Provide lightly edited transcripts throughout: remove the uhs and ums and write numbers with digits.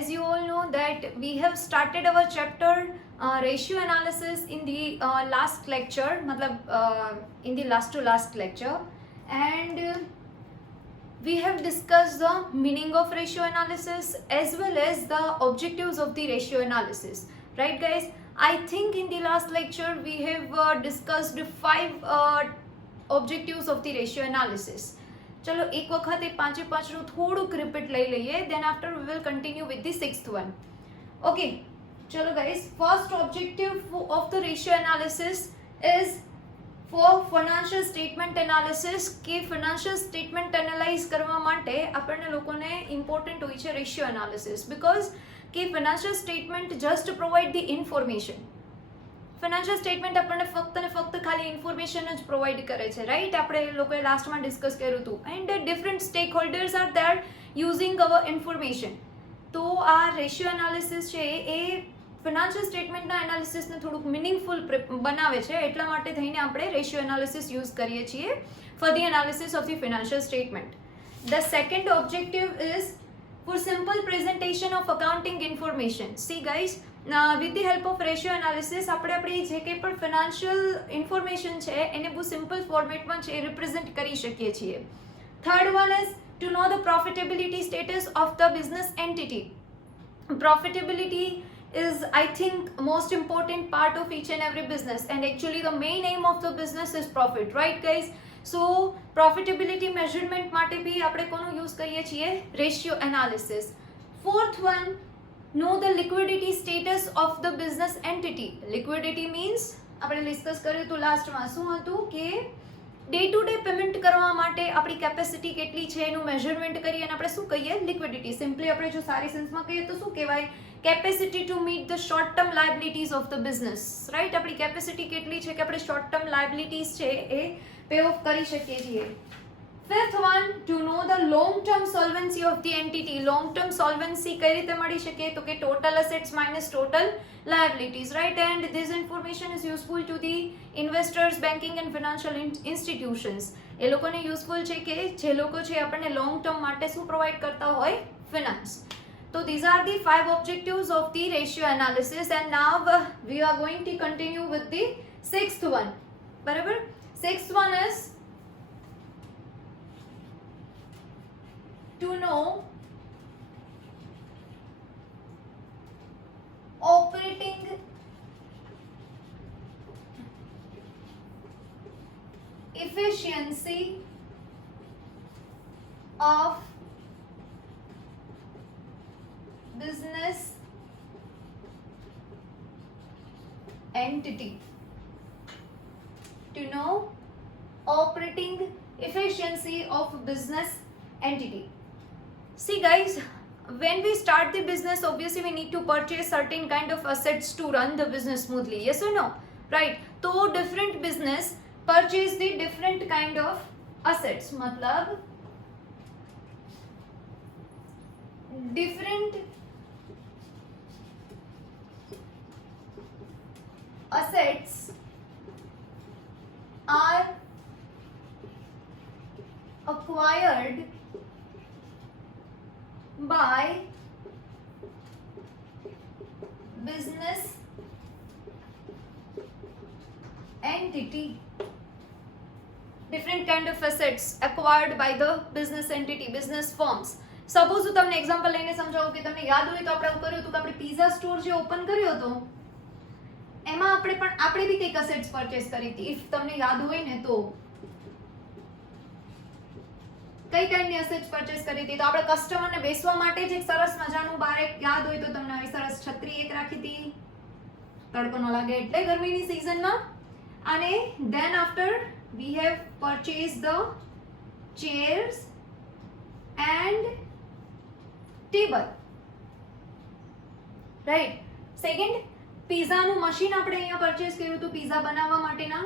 as you all know that we have started our chapter ratio analysis in the last lecture, in the last to last lecture, and we have discussed the meaning of ratio analysis as well as the objectives of the ratio analysis, right guys? I think in the last lecture we have discussed 5 objectives of the ratio analysis. चलो एक वक्त ए पांचे पांच નું થોડુંક રિપીટ લઈ લઈએ, then after we will continue with the 6th one. Okay, चलो guys, first objective of the ratio analysis is for financial statement analysis કે financial statement analyze કરવા માટે આપણને લોકોને important હોય છે ratio analysis, because કે financial statement just provide the information. Financial statement આપણને ફક્ત ને ફક્ત ખાલી ઇન્ફોર્મેશન જ પ્રોવાઈડ કરે છે, રાઈટ? આપણે લોકોએ લાસ્ટમાં ડિસ્કસ કર્યું હતું. And different stakeholders are there using our information. તો આ રેશિયો એનાલિસિસ છે એ ફાઇનાન્શિયલ સ્ટેટમેન્ટના એનાલિસિસને થોડુંક મિનિંગફુલ બનાવે છે, એટલા માટે થઈને આપણે રેશિયો એનાલિસિસ યુઝ કરીએ છીએ for the analysis of the financial statement. The second objective is for simple presentation of accounting information. See guys, with the help of ratio analysis આપણે આપણી જે કંઈ પણ ફાઇનાન્શિયલ ઇન્ફોર્મેશન છે એને બહુ સિમ્પલ ફોર્મેટમાં છે રિપ્રેઝેન્ટ કરી શકીએ છીએ. Third one is to know the profitability status of the business entity. Profitability is, I think, most important part of each and every business, and actually the main aim of the business is profit, right guys? So profitability measurement માટે બી આપણે કોનું યુઝ કરીએ છીએ? Ratio analysis. Fourth one, know the liquidity status of the business entity. Liquidity means આપણે ડિસ્કસ કર્યું હતું લાસ્ટમાં, શું હતું કે ડે ટુ ડે પેમેન્ટ કરવા માટે આપણી કેપેસિટી કેટલી છે એનું મેઝરમેન્ટ કરીએ અને આપણે શું કહીએ? લિક્વિડિટી. સિમ્પલી આપણે જો સારી સેન્સમાં કહીએ તો શું કહેવાય? Capacity to meet the short term liabilities of the business, right? આપણી કેપેસિટી કેટલી છે કે આપણે શોર્ટ ટર્મ લાયબિલિટીઝ છે એ પે ઓફ કરી શકીએ છીએ. Fifth one, to know the long term solvency of the entity. Long term solvency કઈ રીતે મળી શકે? તો કે total assets minus total liabilities, right? And this information is useful to the investors, banking and financial institutions. એ લોકોને યુઝફુલ છે કે જે લોકો છે આપણને લોંગ ટર્મ માટે શું પ્રોવાઈડ કરતા હોય? Finance. So these are the 5 objectives of the ratio analysis, and now we are going to continue with the 6th one. બરાબર? 6th one is to know operating efficiency of business entity. To know operating efficiency of business entity. See guys, when we start the business, obviously we need to purchase certain kind of assets to run the business smoothly. Yes or no? Right? So different business purchase the different kind of assets. मतलब different assets are acquired by business entity. Different kind of assets acquired by the business entity, business firms. Suppose હું તમને એક્ઝામ્પલ લઈને સમજાવું કે તમને યાદ હોય તો આપણે એવું કર્યું હતું કે આપણે પિઝા સ્ટોર જે ઓપન કર્યો હતો એમાં આપણે બી કંઈક અસેટ્સ પરચેસ કરી હતી. ઇફ તમને યાદ હોય ને તો કઈ કાઇન્ડની અસેટ્સ પરચેસ કરી હતી? તો આપણે કસ્ટમરને બેસવા માટે જ એક સરસ મજાનું બહાર એક યાદ હોય તો તમને આવી સરસ છત્રી એક રાખી હતી, તડકો ન લાગે એટલે ગરમીની સિઝનમાં. અને then after we have purchased the chairs and table, right? Second, પિઝાનું મશીન આપણે અહીંયા પરચેસ કર્યું હતું પિઝા બનાવવા માટેના,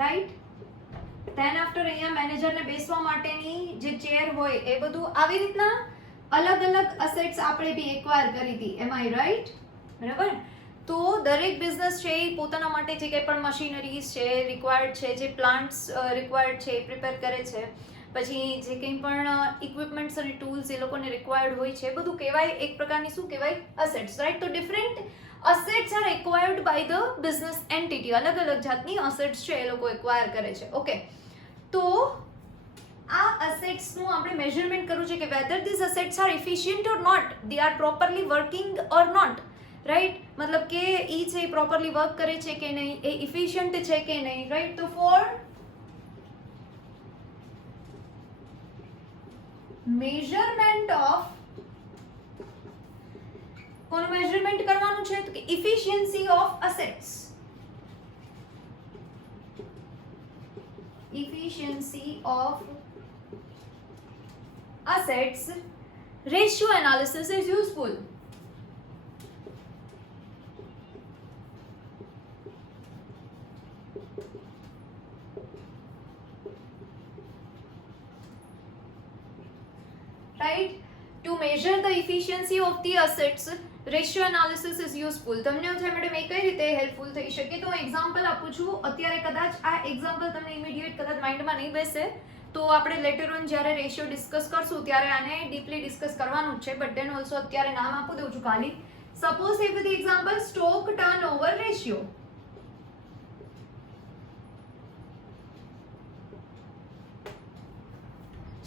રાઈટ? ધેન આફ્ટર અહીંયા મેનેજરને બેસવા માટેની જે ચેર હોય એ બધું આવી રીતના અલગ અલગ અસેટ્સ આપણે બી એક્વાયર કરી હતી. એમ આઈ રાઈટ? બરાબર? તો દરેક બિઝનેસ છે એ પોતાના માટે જે કંઈ પણ મશીનરીઝ છે રિક્વાયર્ડ છે, જે પ્લાન્ટ્સ રિક્વાયર્ડ છે એ પ્રિપેર કરે છે. પછી જે કંઈ પણ ઇક્વિપમેન્ટ્સ અને ટૂલ્સ એ લોકોને રિક્વાયર્ડ હોય છે બધું કહેવાય એક પ્રકારની શું કહેવાય અસેટ્સ, રાઈટ. તો different assets are acquired by the business entity. અલગ અલગ જાતની અસેટ્સ છે એ લોકો એક્વાયર કરે છે. ઓકે, તો આ અસેટ્સનું આપણે મેઝરમેન્ટ કરવું છે કે whether this assets are efficient or not, they are properly working or not, right. મતલબ કે એ છે એ પ્રોપરલી વર્ક કરે છે કે નહીં, એ ઇફિશિયન્ટ છે કે નહીં, રાઈટ. તો ફોર મેઝરમેન્ટ ઓફ, કોનું મેઝરમેન્ટ કરવાનું છે તો કે efficiency of assets, efficiency of assets, ratio analysis is useful. Right? To measure the efficiency of the assets, ratio analysis is useful. તમને છે મેડમ એ કઈ રીતે હેલ્પફુલ થઈ શકે? તો હું એક્ઝામ્પલ આપું છું. અત્યારે કદાચ આ એક્ઝામ્પલ તમને ઇમિડિયેટ કદાચ માઇન્ડમાં નહીં બેસે, તો આપણે લેટર ઓન જ્યારે રેશિયો ડિસ્કસ કરશું ત્યારે આને ડીપલી ડિસ્કસ કરવાનું જ છે, બટ દેન ઓલ્સો અત્યારે નામ આપી દઉં છું ખાલી. સપોઝ એ બધી example stock turnover ratio.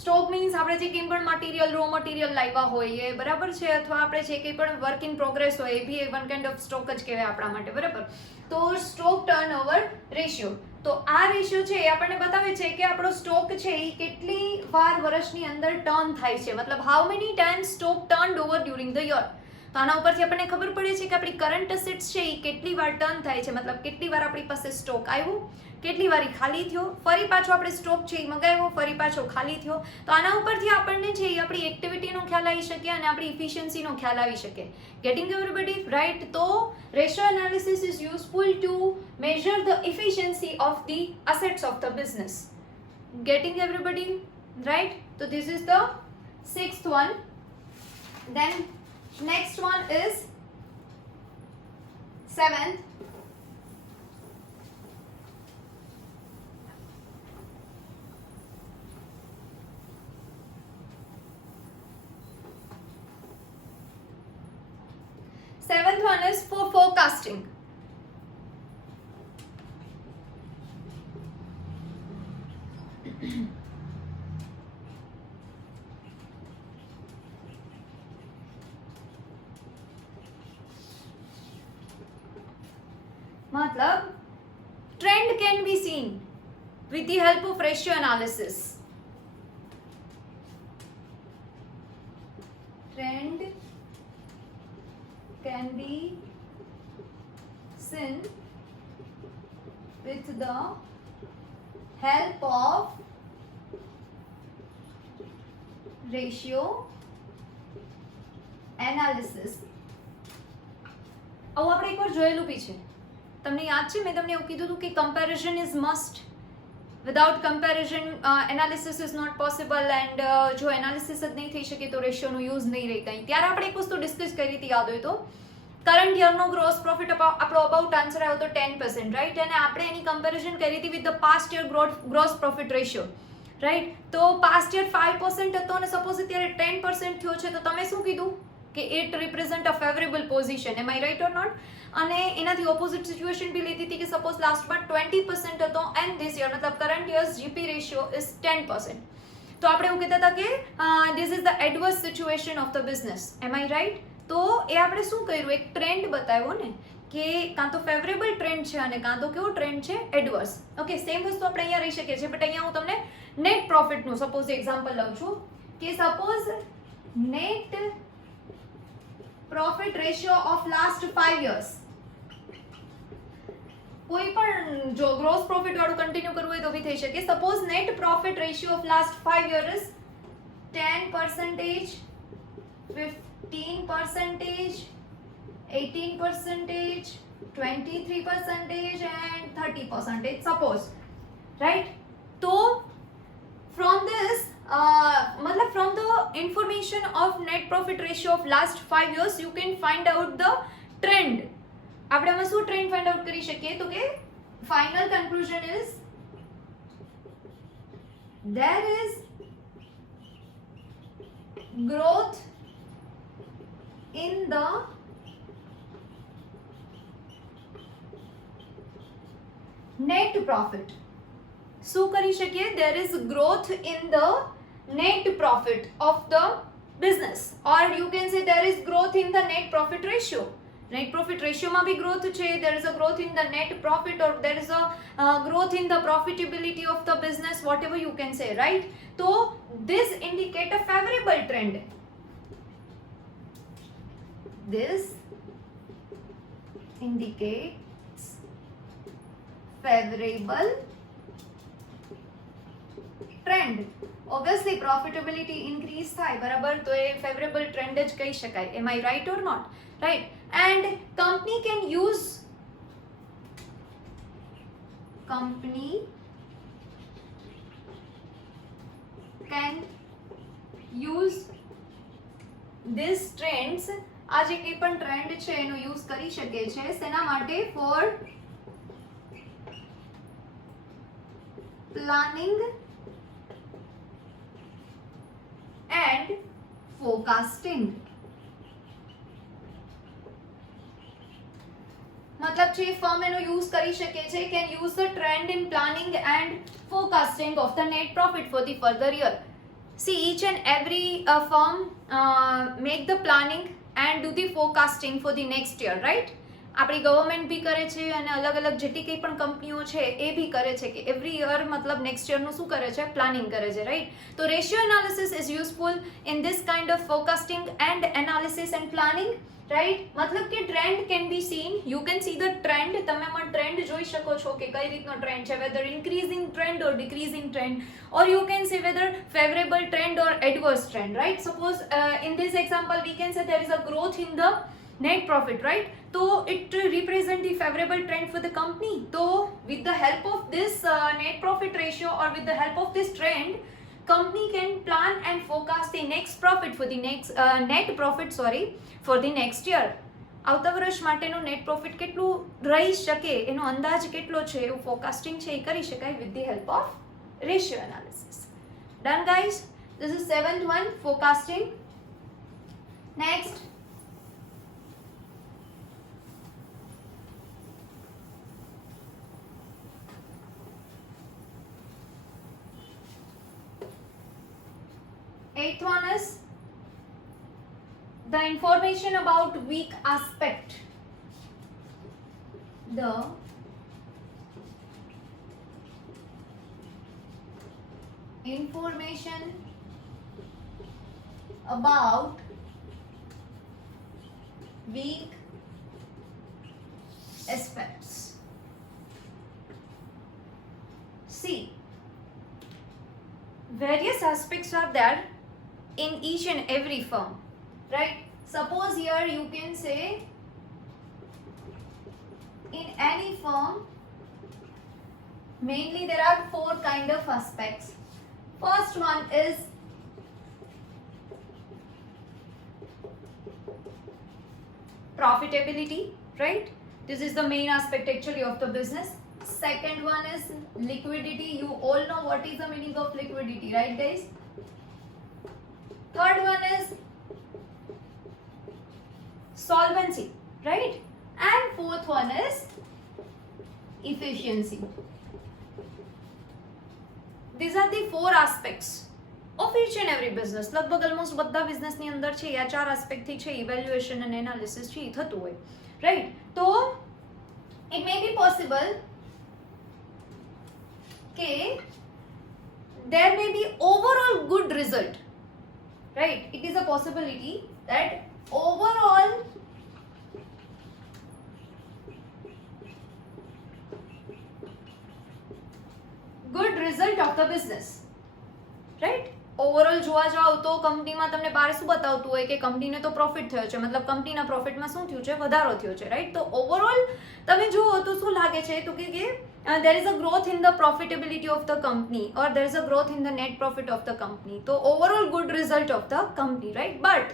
Stock means આપણે જે કંઈ પણ મટીરિયલ રો મટીરિયલ લાવ્યા હોય એ બરાબર છે, અથવા આપણે જે કંઈ પણ વર્ક ઇન પ્રોગ્રેસ હોય એ બી વન કાઇન્ડ ઓફ સ્ટોક જ કહેવાય આપણા માટે, બરાબર. તો સ્ટોક ટર્નઓવર રેશિયો, તો આ રેશિયો છે એ આપણને બતાવે છે કે આપણો સ્ટોક છે એ કેટલી વાર વર્ષની અંદર ટર્ન થાય છે, મતલબ how many times stock turned over during the year. તો આના ઉપરથી આપણને ખબર પડે છે કે આપણી કરંટ એસેટ્સ છે એ કેટલી વાર ટર્ન થાય છે, મતલબ કેટલી વાર આપણી પાસે સ્ટોક આવ્યો, કેટલી વાર ખાલી થયો, ફરી પાછો આપણે સ્ટોક છે એ મગાવ્યો, ફરી પાછો ખાલી થયો. તો આના ઉપરથી આપણને છે એ આપણી એક્ટિવિટીનો ખ્યાલ આવી શકે અને આપણી ઇફિશિયન્સીનો ખ્યાલ આવી શકે. Getting everybody, right. તો ratio analysis is useful to measure the efficiency of the assets of the business. Getting everybody, right. તો this is the 6th one. Then next one is 7th. Seventh one is for forecasting. मतलब trend can be seen with the help of ratio analysis. Trend can be seen with the help of ratio analysis. આવું આપણે એકવાર જોયેલું બી છે. તમને યાદ છે મેં તમને એવું કીધું હતું કે comparison is must. Without comparison analysis is not possible, and જો એનાલિસિસ જ નહીં થઈ શકે તો રેશિયોનો યુઝ નહીં રહે કંઈ. ત્યારે આપણે એક વસ્તુ ડિસ્કસ કરી હતી, યાદ હોય તો. કરંટ યરનો ગ્રોસ પ્રોફિટ આપણો અબાઉટ આન્સર આવ્યો હતો 10%, રાઈટ. અને આપણે એની કમ્પેરિઝન કરી હતી with the past year gross profit ratio, right. તો પાસ્ટ યર 5% હતો અને સપોઝ અત્યારે 10% થયો છે, તો તમે શું કીધું કે it represent a favourable position. Am I right or not? અને એનાથી ઓપોઝિટ સિચ્યુએશન બી લીધી હતી કે સપોઝ લાસ્ટમાં 20% હતો એન્ડ ધીસ યર મતલબ current year's G P ratio is 10%. તો આપણે એવું કહેતા હતા કે this is the adverse situation of the business. Am I right? તો એ આપણે શું કર્યું, એક ટ્રેન્ડ બતાવ્યો ને કે કાં તો ફેવરેબલ ટ્રેન્ડ છે અને કાં તો કેવો ટ્રેન્ડ છે, એડવર્સ. ઓકે, સેમ વસ્તુ આપણે અહીંયા રહી શકીએ છીએ, બટ અહીંયા હું તમને નેટ પ્રોફિટનું સપોઝ એક્ઝામ્પલ લઉં છું કે suppose net profit ratio of last 5 years. કોઈ પણ જો ગ્રોસ પ્રોફિટ વાળું કન્ટિન્યુ કરવું હોય તો બી થઈ શકે. Suppose net profit ratio of last 5 years 10%, 15%, 18%, 23% and 30%, suppose, right? So from this matlab from the information of net profit ratio of last 5 years you can find out the trend. આપણે આમાં શું ટ્રેન્ડ ફાઇન્ડ આઉટ કરી શકીએ તો કે final conclusion is there is growth in the net profit. શું કરી શકીએ? There is growth in the net profit of the business, or you can say there is growth in the net profit ratio. Net profit ratio માં બી growth છે, there is a growth in the net profit, or there is a growth in the profitability of the business, whatever you can say, right? So this indicate a favorable trend. This indicates favorable trend. Obviously profitability increase થાય, બરાબર? તો એ favorable trend જ કહી શકાય. Am I right or not? Right? And company can use these trends, આ જે કંઈ પણ ટ્રેન્ડ છે એનો યુઝ કરી શકે છે શેના માટે? For planning and forecasting. मतलब છે ફર્મ એનો યુઝ કરી શકે છે, can use the trend in planning and forecasting of the net profit for the further year. See, each and every firm make the planning and do the forecasting for the next year, right? આપણી ગવર્મેન્ટ બી કરે છે અને અલગ અલગ જેટલી કંઈ પણ કંપનીઓ છે એ બી કરે છે કે એવરી યર મતલબ નેક્સ્ટ યરનું શું કરે છે? પ્લાનિંગ કરે છે, રાઈટ? તો ratio analysis is useful in this kind of forecasting and analysis and planning, right? मतलब કે trend can be scene, you can see the trend, તમે પણ ટ્રેન્ડ જોઈ શકો છો કે કઈ રીતનો ટ્રેન્ડ છે, whether increasing trend or decreasing trend, or you can say whether favorable trend or adverse trend, right? Suppose in this example we can say there is a growth in the net profit, right? So it represent the favorable trend for the company. So with the help of this net profit ratio, or with the help of this trend, company can plan and forecast the next profit for the next net profit for the next year. આવતા વર્ષ માટેનું net profit કેટલું રહી શકે એનો અંદાજ કેટલો છે એવું ફોરકાસ્ટિંગ છે એ કરી શકાય with the help of ratio analysis. Done, guys? This is 7th one, forecasting. Next, eighth one is the information about weak aspect. The information about weak aspects. See, various aspects are there in each and every firm, right? Suppose here you can say in any firm mainly there are 4 kind of aspects. First one is profitability, right? This is the main aspect actually of the business. Second one is liquidity. You all know what is the meaning of liquidity, right, guys? Third one is solvency, right? And fourth one is efficiency. These are the 4 aspects of each and every business. લગભગ almost બધા business ની અંદર છે આ 4 aspect થી છે evaluation and analysis છે એ થતું હોય, right? તો it may be possible કે there may be overall good result, right? It is a possibility that overall good result of the business, right? Overall જોવા જાઓ તો કંપનીમાં તમને બહાર શું બતાવતું હોય કે કંપનીને તો પ્રોફિટ થયો છે, મતલબ કંપનીના પ્રોફિટમાં શું થયું છે? વધારો થયો છે, રાઈટ? તો ઓવરઓલ તમે જુઓ તો શું લાગે છે તો કે there is a growth in the profitability of the company, or there is a growth in the net profit of the company. So overall good result of the company, right? But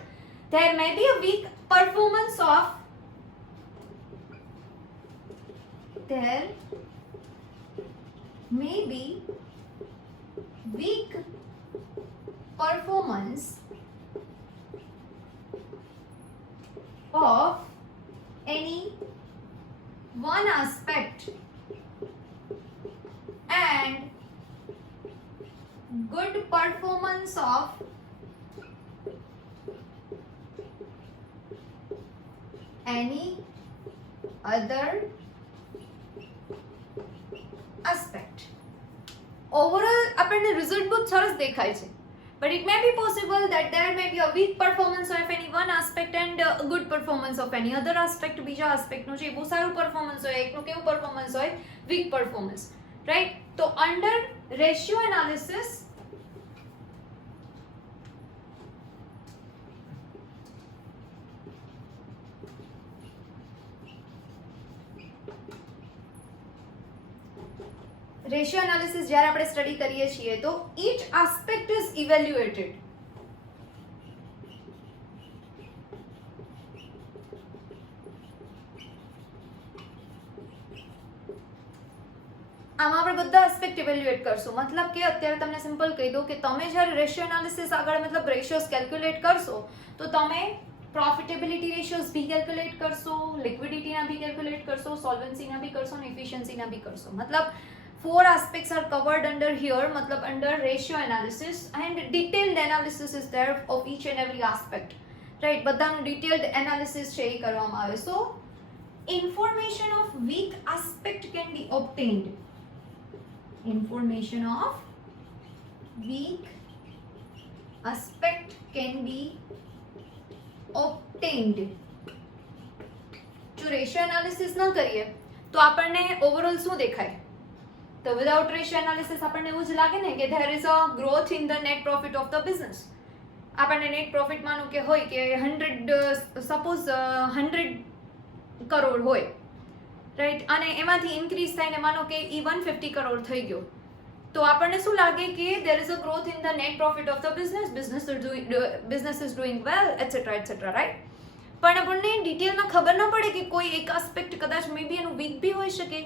there may be a weak performance of of any one aspect and good performance of any other aspect. Overall આપણને રિઝલ્ટ બહુ સરસ દેખાય છે, but it may be possible that there may be a weak performance of any one aspect and a good performance of any other aspect. બીજા aspectનું છે બહુ સારું performance હોય, એકનું કેવું performance હોય, weak performance, right? તો under ratio analysis ratio analysis જ્યારે આપણે સ્ટડી કરીએ છીએ તો each aspect is evaluated. આમાં આપણે બધા એસ્પેક્ટ ઇવેલ્યુએટ કરશું. મતલબ કે અત્યારે તમને સિમ્પલ કહી દઉં કે તમે જ્યારે રેશિયો એનાલિસિસ આગળ મતલબ રેશિયોઝ કેલ્ક્યુલેટ કરશો તો તમે પ્રોફિટેબિલિટી રેશિયોઝ भी કેલ્ક્યુલેટ કરશો, લિક્વિડિટીના भी કેલ્ક્યુલેટ કરશો, સોલ્વન્સીના भी કરશો અને એફિશિયન્સીના भी કરશો. મતલબ 4 aspects are covered under here, matlab under ratio analysis, and detailed analysis is there of each and every aspect, right? બધાનું detailed analysis છે એ કરવામાં આવે. So information of weak aspect can be obtained. Information of weak aspect can be obtained. જો ratio analysis ન કરીએ તો આપણને ઓવરઓલ શું દેખાય? તો વિધાઉટ રેશિયો એનાલિસિસ આપણને એવું જ લાગે ને કે there is a growth in the net profit of the business. આપણને નેટ પ્રોફિટ માનું કે હોય કે 100 સપોઝ 100 કરોડ હોય, રાઈટ, અને એમાંથી ઇન્ક્રીઝ થઈને માનો કે એ 150 કરોડ થઈ ગયો, તો આપણને શું લાગે કે there is a growth in the net profit of the business is doing well, etc etc, right? પણ આપણને ડિટેલમાં ખબર ન પડે કે કોઈ એક આસ્પેક્ટ કદાચ મે બી એનું વીક બી હોઈ શકે,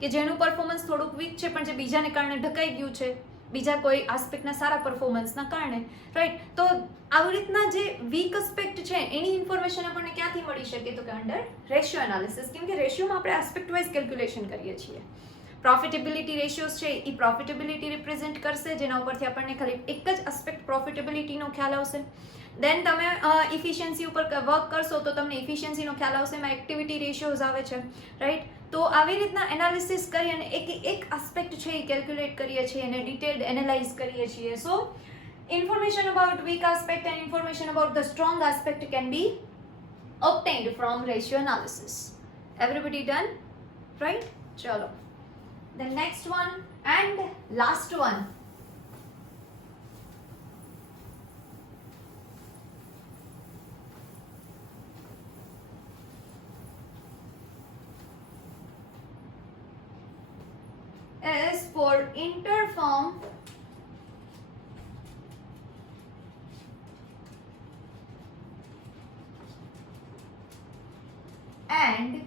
કે જેનું પરફોર્મન્સ થોડુંક વીક છે પણ જે બીજાને કારણે ઢકાઈ ગયું છે, બીજા કોઈ આસ્પેક્ટના સારા પરફોર્મન્સના કારણે, રાઈટ? તો આવી રીતના જે વીક આસ્પેક્ટ છે એની ઇન્ફોર્મેશન આપણને ક્યાંથી મળી શકે? તો કે અંડર રેશિયો એનાલિસિસ, કેમ કે રેશિયોમાં આપણે આસ્પેક્ટ વાઇઝ કેલ્ક્યુલેશન કરીએ છીએ. પ્રોફિટેબિલિટી રેશિયોઝ છે એ પ્રોફિટેબિલિટી રિપ્રેઝેન્ટ કરશે, જેના ઉપરથી આપણને ખાલી એક જ આસ્પેક્ટ પ્રોફિટેબિલિટીનો ખ્યાલ આવશે. દેન તમે ઇફિશિયન્સી ઉપર વર્ક કરશો તો તમને ઇફિશિયન્સીનો ખ્યાલ આવશે, એમાં એક્ટિવિટી રેશિયોઝ આવે છે, રાઈટ? તો આવી રીતના એનાલિસિસ કરી અને એક આસ્પેક્ટ છે એ કેલ્ક્યુલેટ કરીએ છીએ અને ડિટેલ્ડ એનાલાઇઝ કરીએ છીએ. So information about weak aspect and information about the strong aspect can be obtained from ratio analysis. Everybody done? Right? Chalo. The next one and last one. Is for interfirm and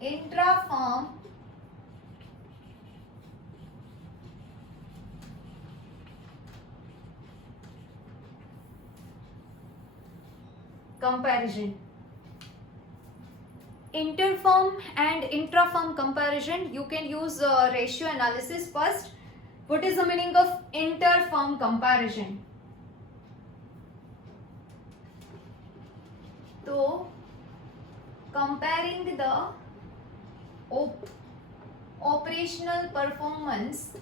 intrafirm comparison. Interfirm and intrafirm comparison, you can use ratio analysis first. What is the meaning of interfirm comparison? So comparing the operational performance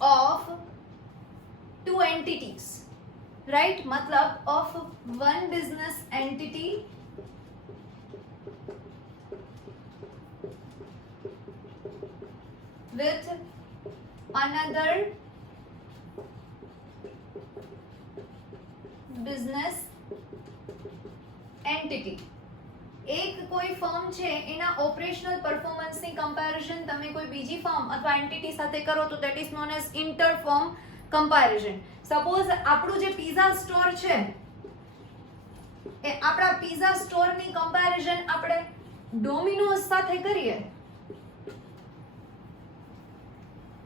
of two entities, right? matlab of one business entity with another business entity. એક કોઈ ફર્મ છે એના ઓપરેશનલ પરફોર્મન્સની કમ્પેરિઝન તમે કોઈ બીજી ફર્મ અથવા એન્ટિટી સાથે કરો તો that is known as interfirm comparison. Suppose આપણું જે પિઝા સ્ટોર છે એ આપણા પિઝા સ્ટોરની કમ્પેરિઝન આપણે ડોમિનોઝ સાથે કરીએ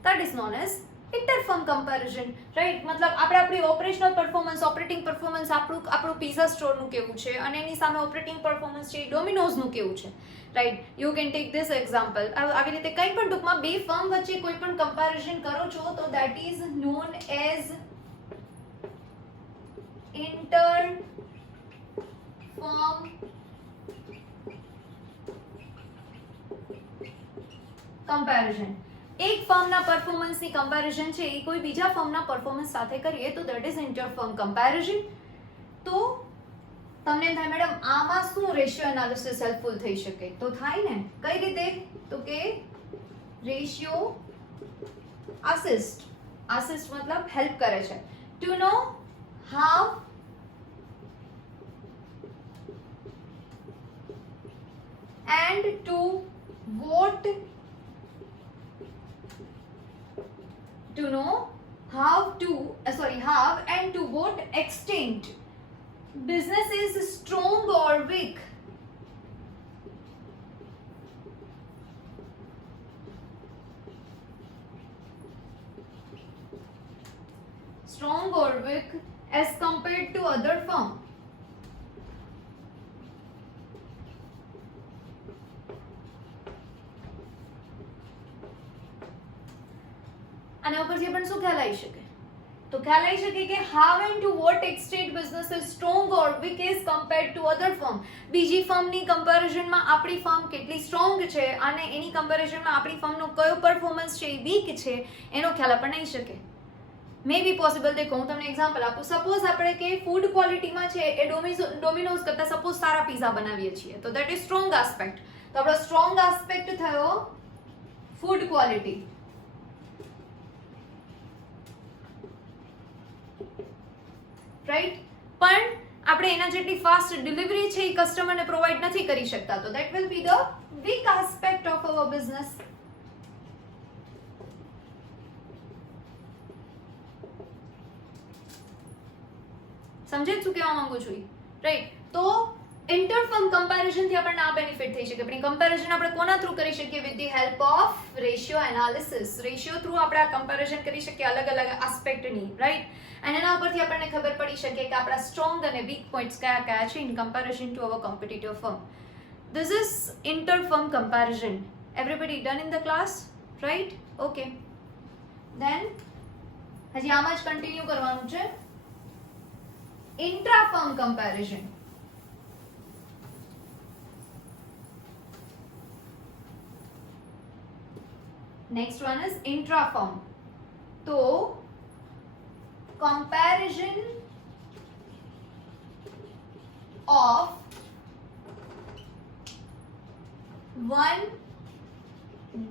that is known as interfirm comparison, right? મતલબ આપણે આપણી ઓપરેશનલ પરફોર્મન્સ, ઓપરેટિંગ પરફોર્મન્સ આપણું પિઝા સ્ટોરનું કેવું છે અને એની સામે ઓપરેટિંગ પરફોર્મન્સ છે ડોમિનોઝનું કેવું છે, right? You can take this example. આવી રીતે કંઈ પણ ટૂંકમાં બે ફર્મ વચ્ચે કોઈ પણ કમ્પેરિઝન કરો છો તો that is known as interfirm comparison. એક ફર્મના પરફોર્મન્સની કમ્પેરિઝન છે એ કોઈ બીજા ફર્મના પરફોર્મન્સ સાથે કરીએ તો દેટ ઇઝ ઇન્ટરફર્મ કમ્પેરિઝન. તો તમને એમ થાય મેડમ આમાં શું રેશિયો એનાલિસિસ હેલ્પફુલ થઈ શકે? તો થાય ને. કઈ રીતે? તો કે રેશિયો આસિસ્ટ મતલબ હેલ્પ કરે છે to know how and to what to know how and to what extent business is strong or weak. Strong or weak as compared to other firm. આના ઉપરથી આપણને શું ખ્યાલ આવી શકે? તો ખ્યાલ આવી શકે કે how and to what extent business is strong or weak as compared to other firm. બીજી ફર્મની કમ્પેરિઝનમાં આપણી ફર્મ કેટલી સ્ટ્રોંગ છે અને એની કમ્પેરિઝનમાં આપણી ફર્મનો કયો પરફોર્મન્સ છે એ વીક છે એનો ખ્યાલ આપણને આવી શકે. મે બી પોસિબલ. દેખો હું તમને એક્ઝામ્પલ આપું. સપોઝ આપણે કે ફૂડ ક્વોલિટીમાં છે એ ડોમિનોઝ કરતાં સપોઝ સારા પિઝા બનાવીએ છીએ તો દેટ ઇઝ સ્ટ્રોંગ આસ્પેક્ટ. તો આપણો સ્ટ્રોંગ આસ્પેક્ટ થયો ફૂડ ક્વોલિટી, રાઈટ? પણ આપણે એના જેટલી ફાસ્ટ ડિલિવરી છે એ કસ્ટમરને પ્રોવાઈડ નથી કરી શકતા તો that will be the weak aspect of our business. સમજે શું કહેવા માંગુ છું? રાઈટ. તો ઇન્ટરફર્મ કમ્પેરિઝન થી આપણને આ બેનિફિટ થઈ શકે. પણ કમ્પેરિઝન આપણે કોના થ્રુ કરી શકીએ? With the help of ratio analysis. Ratio through આપણે આ કમ્પેરિઝન કરી શકીએ અલગ અલગ આસ્પેક્ટની, રાઈટ? અને એના ઉપરથી આપણને ખબર પડી શકે કે આપણા સ્ટ્રોંગ અને વીક પોઈન્ટ્સ કયા કયા છે in comparison to our competitive firm. This is interfirm comparison. Everybody done in the class, right? Okay. Then હજી આમાં જ કન્ટિન્યુ કરવાનું છે. Intrafirm comparison. Next one is intrafirm. So, comparison of one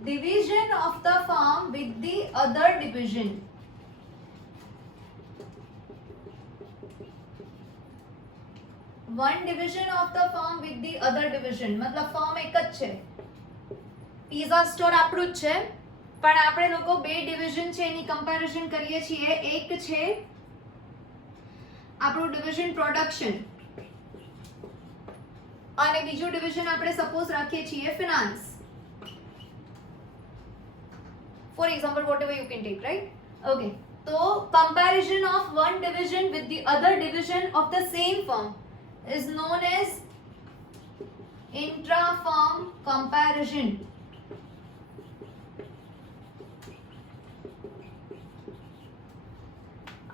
division of the firm with the other division. One division of the firm with the other division. मतलब firm એક જ છે, pizza store આપણું જ છે પણ આપણે લોકો બે ડિવિઝન છે એની કમ્પેરિઝન કરીએ છીએ. એક છે આપણું ડિવિઝન પ્રોડક્શન અને બીજું ડિવિઝન આપણે સપોઝ રાખીએ છીએ finance. For example whatever you can take, right? Okay. તો comparison of one division with the other division of the same firm is known as intra-firm comparison.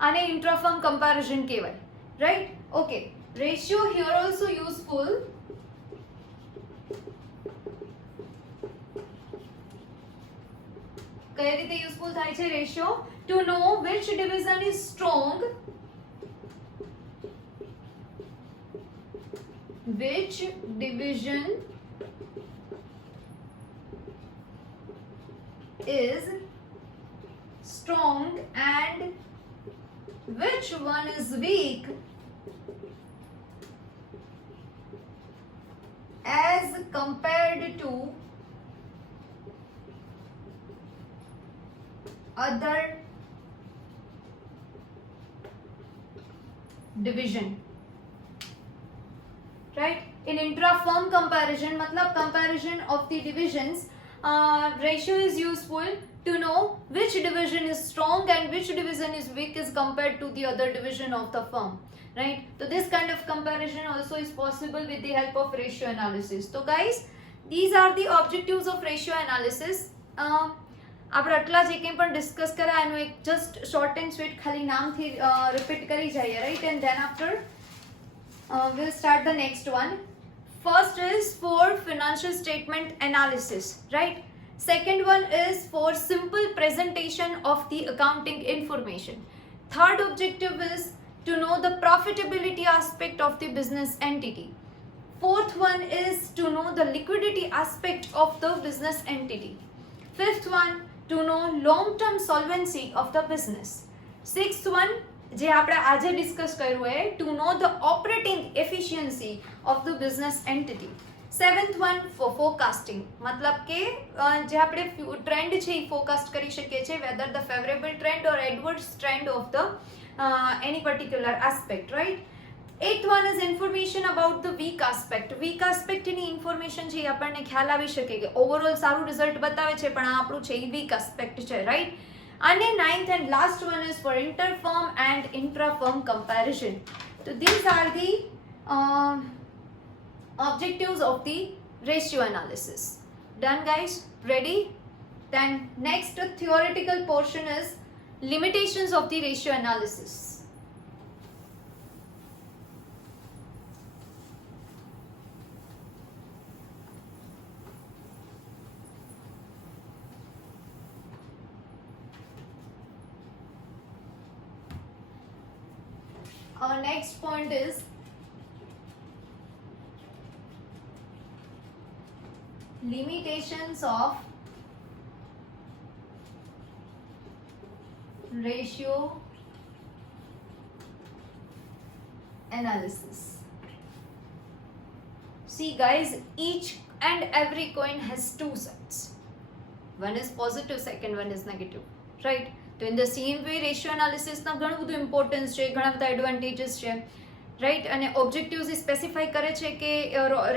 આને intra-firm comparison કહેવાય, right? Okay. Ratio here also useful. કઈ રીતે useful થાય છે ratio? To know which division is strong, which division is strong and which one is weak as compared to other division, right? in intra-firm comparison, matlab comparison of the divisions, ratio is useful to know which division is strong and which division is weak as compared to the other division of the firm, right? So this kind of comparison also is possible with the help of ratio analysis. So guys, these are the objectives of ratio analysis. આપણે આટલા જે કંઈ પણ ડિસ્કસ કર્યા એનું એક just short and sweet ખાલી નામથી રિપીટ કરી જઈએ, right? And then after we'll start the next one. First is for financial statement analysis, right? Second one is for simple presentation of the accounting information. Third objective is to know the profitability aspect of the business entity. Fourth one is to know the liquidity aspect of the business entity. Fifth one, to know long-term solvency of the business. Sixth one, જે આપણે આજે ડિસ્કસ કર્યું है, to know the operating efficiency of the business entity. Seventh one, for forecasting, मतलब કે જે આપણે ટ્રેન્ડ છે એ ફોરકાસ્ટ કરી શકીએ છીએ, whether the favorable trend or adverse trend of the any particular aspect, right? Eighth one is information about the weak aspect. Weak aspect ની ઇન્ફોર્મેશન છે આપણને ખ્યાલ આવી શકે કે ઓવરઓલ સારું રિઝલ્ટ બતાવે છે પણ આ આપણું છે એ વીક આસ્પેક્ટ છે, રાઈટ? અને ninth and last one is for inter-firm and intra-firm comparison. So these are the objectives of the ratio analysis. Done guys? Ready? Then next theoretical portion is limitations of the ratio analysis. Our next point is limitations of ratio analysis. See guys, each and every coin has two sides. One is positive, second one is negative, right? તો in the same way ratio એનાલિસિસના ઘણું બધું ઇમ્પોર્ટન્સ છે, ઘણા બધા એડવાન્ટેજીસ છે, રાઈટ? અને ઓબ્જેક્ટિવ્સ એ સ્પેસિફાઈ કરે છે કે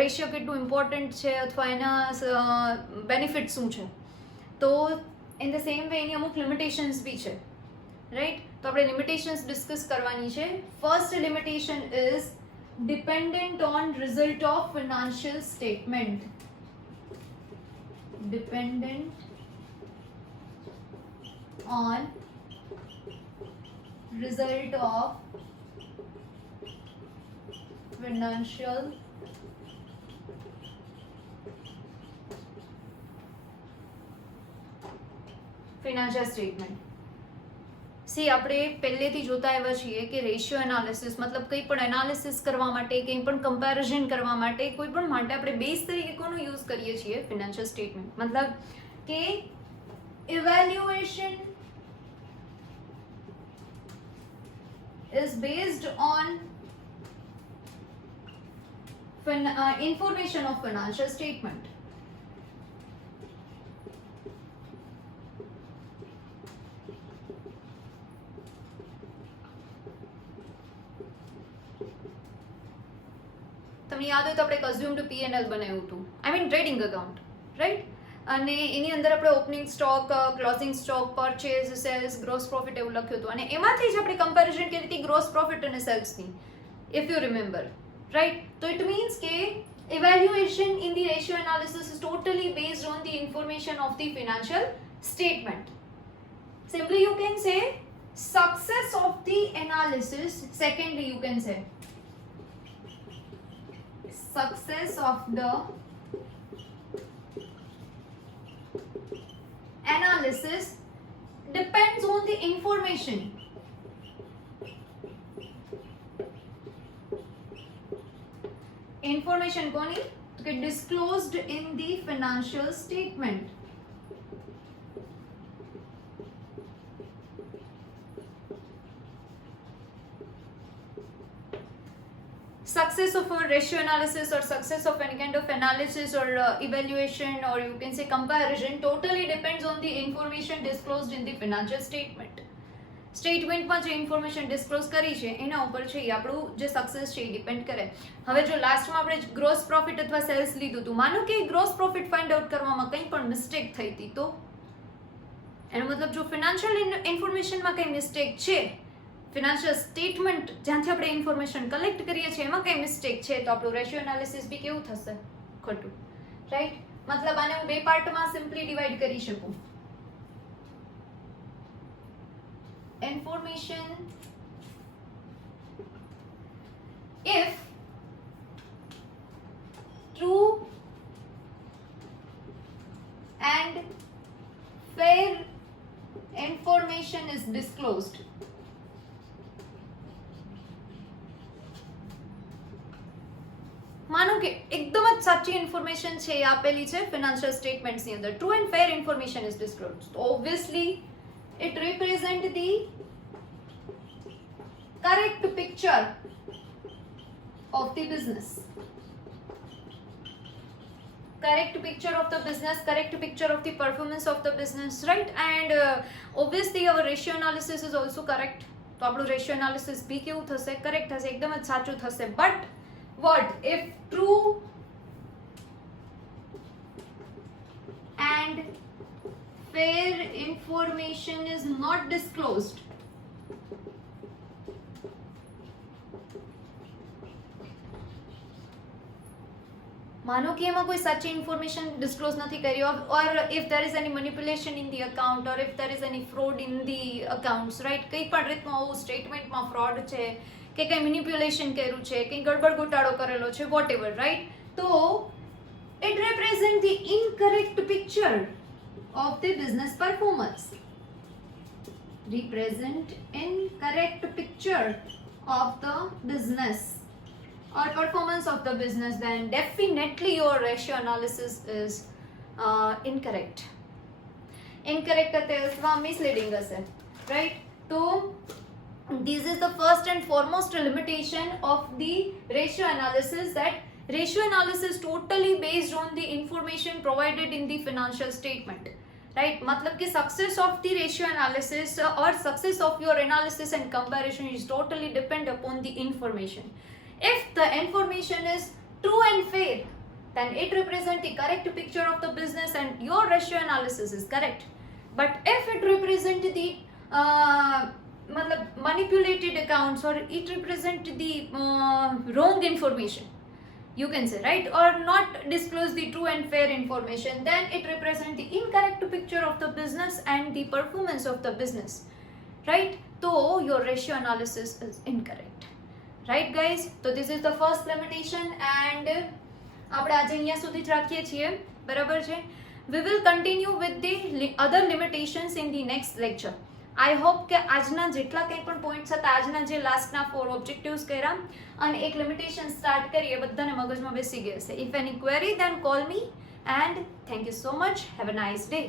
રેશિયો કેટલું ઇમ્પોર્ટન્ટ છે અથવા એના બેનિફિટ શું છે. તો ઇન ધ સેમ વે એની અમુક લિમિટેશન્સ બી છે, રાઈટ? તો આપણે લિમિટેશન્સ ડિસ્કસ કરવાની છે. First limitation is dependent on result of financial statement. Dependent on result of financial statement. C આપણે પહેલેથી જોતા આવ્યા છીએ કે રેશિયો એનાલિસિસ મતલબ કંઈ પણ એનાલિસિસ કરવા માટે, કંઈ પણ કમ્પેરિઝન કરવા માટે, કોઈ પણ માટે આપણે બેઝ તરીકે કોનો યુઝ કરીએ છીએ? Financial statement. મતલબ કે evaluation is based on information of financial statement. તમને યાદ હોય તો આપણે કન્ઝ્યુમ્ડ P&L બનાવ્યું હતું, I mean trading account, right? અને એની અંદર આપણે opening stock, closing stock, purchase, sales, gross profit એવું લખ્યું હતું અને એમાંથી જ આપણે કમ્પેરિઝન કરી હતી ગ્રોસ પ્રોફિટ અને સેલ્સની, ઇફ યુ રિમેમ્બર, રાઈટ? તો ઇટ મીન્સ કે evaluation in the ratio analysis is totally based on the information of the financial statement. Simply you can say success of the analysis. Secondly you can say success of the analysis depends on the information. Information koni to get disclosed in the financial statement. Success of a ratio analysis or success of any kind of analysis or evaluation or you can say comparison totally depends on the information disclosed in the financial statement. સ્ટેટમેન્ટમાં જે information disclose કરી છે એના ઉપર છે એ આપણું જે સક્સેસ છે એ ડિપેન્ડ કરે. હવે જો લાસ્ટમાં આપણે ગ્રોસ પ્રોફિટ અથવા સેલ્સ લીધું હતું, માનો કે ગ્રોસ પ્રોફિટ ફાઇન્ડ આઉટ કરવામાં કંઈ પણ મિસ્ટેક થઈ હતી, તો એનો મતલબ જો ફિનાન્શિયલ ઇન્ફોર્મેશનમાં કંઈ મિસ્ટેક છે, ફિનાન્શિયલ સ્ટેટમેન્ટ જ્યાંથી આપણે ઇન્ફોર્મેશન કલેક્ટ કરીએ છીએ એમાં કંઈ મિસ્ટેક છે, તો આપણું રેશિયો એનાલિસિસ બી કેવું થશે? ખોટું. રાઈટ? મતલબ આને હું બે પાર્ટમાં સિમ્પલી ડિવાઈડ કરી શકું. Information if true and fair information is disclosed, માનો કે એકદમ જ સાચી ઇન્ફોર્મેશન છે એ આપેલી છે ફિનાન્શિયલ સ્ટેટમેન્ટ્સ ની અંદર, true and fair information is disclosed, તો obviously it represent the correct picture of the business, correct picture of the business, correct picture of the performance of the business, right? And obviously our ratio analysis is also correct, તો આપણું ratio analysis બી કેવું થશે? કરેક્ટ થશે, એકદમ જ સાચું થશે. But what if true and fair information is not disclosed? માનો કે એમાં કોઈ સાચી ઇન્ફોર્મેશન ડિસ્ક્લોઝ નથી કરી, or if there is any manipulation in the account, or if there is any fraud in the accounts, right? કંઈ પણ રીતનું આવું સ્ટેટમેન્ટમાં ફ્રોડ છે કે કંઈ મેનિપ્યુલેશન કર્યું છે, કંઈ ગડબડ ગોટાળો કરેલો છે, વોટ એવર, રાઈટ? તો it represent the incorrect picture of the business performance, represent incorrect picture of the business or performance of the business, then definitely your ratio analysis is incorrect. Incorrect અથવા misleading હશે, right? So this is the first and foremost limitation of the ratio analysis, that ratio analysis totally based on the information provided in the financial statement, right? मतलब कि success of the ratio analysis or success of your analysis and comparison is totally depend upon the information. If the information is true and fair, then it represents the correct picture of the business and your ratio analysis is correct. But if it represents the मतलब manipulated accounts, or it represents the wrong information, you can say, right, or not disclose the true and fair information, then it represents the incorrect picture of the business and the performance of the business, right? So your ratio analysis is incorrect, right guys? So this is the first limitation, and આપણે આજે અહીંયા સુધી જ રાખીએ છીએ, બરાબર છે? We will continue with the other limitations in the next lecture. I hope કે આજના જેટલા કંઈ પણ પોઈન્ટ્સ હતા, આજના જે લાસ્ટના 4 ઓબ્જેક્ટિવ્સ કર્યા અને એક લિમિટેશન સ્ટાર્ટ કરી, એ બધાને મગજમાં બેસી ગયા હશે. If any query, then call me, and thank you so much. Have a nice day.